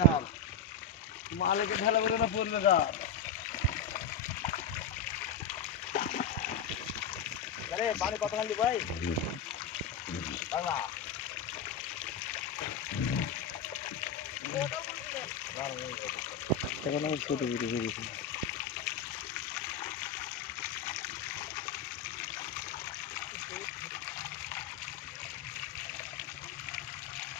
কার মালিকে ঢালা করে না পড়বে কার আরে পানি কত খালি ভাই? বাংলা। এখন আমি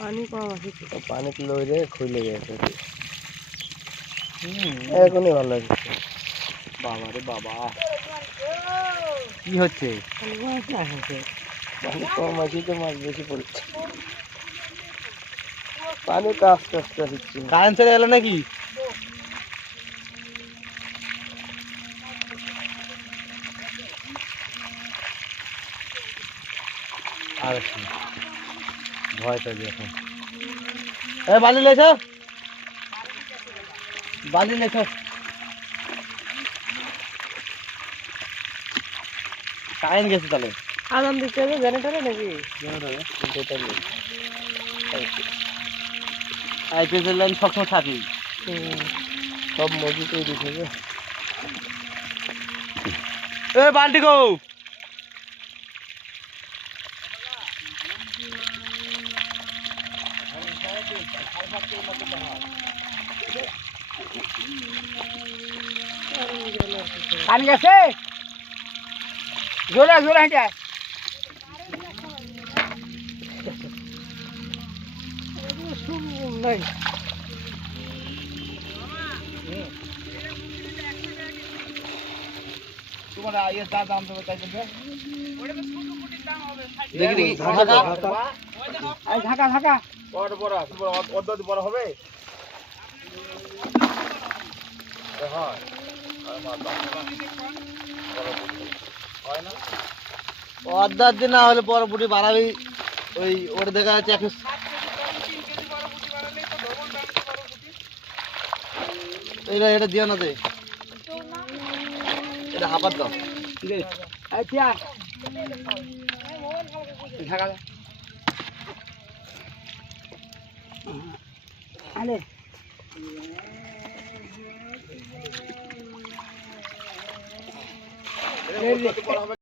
পানি কম আছে পানি লইরে খুলে গেছে এখনই ভালো লাগছে। বাবা রে বাবা। কি হচ্ছে? পানি কম আছে তো মাছ বেশি পড়ছে। পানি তো আস্তে আস্তে হচ্ছে কারেন্ট চলে গেল নাকি? আর ভয় পাবি এখন। এ বালি লেছ বালি লেছ কারেন্ট গেছে তাহলে। আরাম দিতে হবে জেনারেটারে নাকি? নেই আইপিএসের লাইন সবসময় থাকি সব তৈরি থেকে এ বালটি গো। পানি গেছে জোরে জোরে হেঁটে নাই তোমার আইএস দাম দাম দেবে তাই জন্য দেখি দেখি ঢাকা ঢাকা ঢাকা বড় বড় বড় অর্ধ বড় হবে? হয়। অর্ধার দিন না? হলে বড় বুটি বাড়াবি। ওই ওটা দেখা যাচ্ছে একশো এটা এটা দিও না দে এটা হাফাত দাও। ঠিক আছে ঢাকা আলে বড় হবে